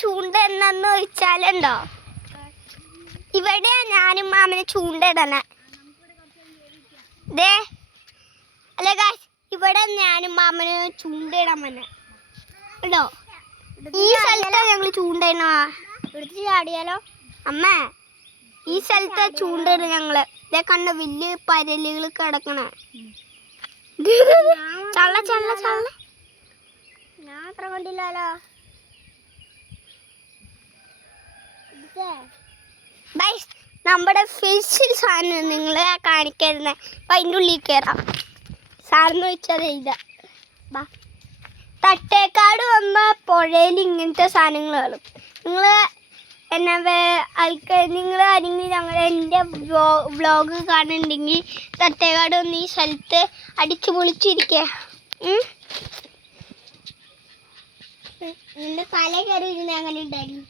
ചൂണ്ട എന്നു വെച്ചാലുണ്ടോ, ഇവിടെ ഞാനും മാമന് ചൂണ്ടയിടണേ. ദേ അല്ല ഗായ്സ്, ഇവിടെ ഞാനും മാമന് ചൂണ്ടയിടാൻ വന്നെ കേട്ടോ. ഈ സ്ഥലത്താണ് ഞങ്ങൾ ചൂണ്ടയിടണ. എടുത്ത് ചാടിയാലോ അമ്മ? ഈ സ്ഥലത്ത് ചൂണ്ടയിടും ഞങ്ങള്. ഇതേ കണ്ട വലിയ പരലുകൾ കിടക്കണ. ചള്ള ചള്ള ചള്ള, ഞാൻ അത്ര കണ്ടില്ലല്ലോ. നമ്മുടെ ഫിഷിൽ സാധനം നിങ്ങളെ കാണിക്കായിരുന്നേ. അപ്പം അതിൻ്റെ ഉള്ളിൽ കയറാം. സാധനം വെച്ചത് ഇതാ. തട്ടേക്കാട് വന്ന പുഴയിൽ ഇങ്ങനത്തെ സാധനങ്ങൾ കാണും. നിങ്ങൾ നിങ്ങൾ ആരെങ്കിലും എൻ്റെ വ്ളോഗ് കാണുന്നുണ്ടെങ്കിൽ തട്ടേക്കാട് വന്ന് ഈ സ്ഥലത്ത് അടിച്ചു പൊളിച്ചിരിക്കുക. നിന്റെ തല കയറി ഇരുന്ന് അങ്ങനെ ഉണ്ടായിരുന്നു.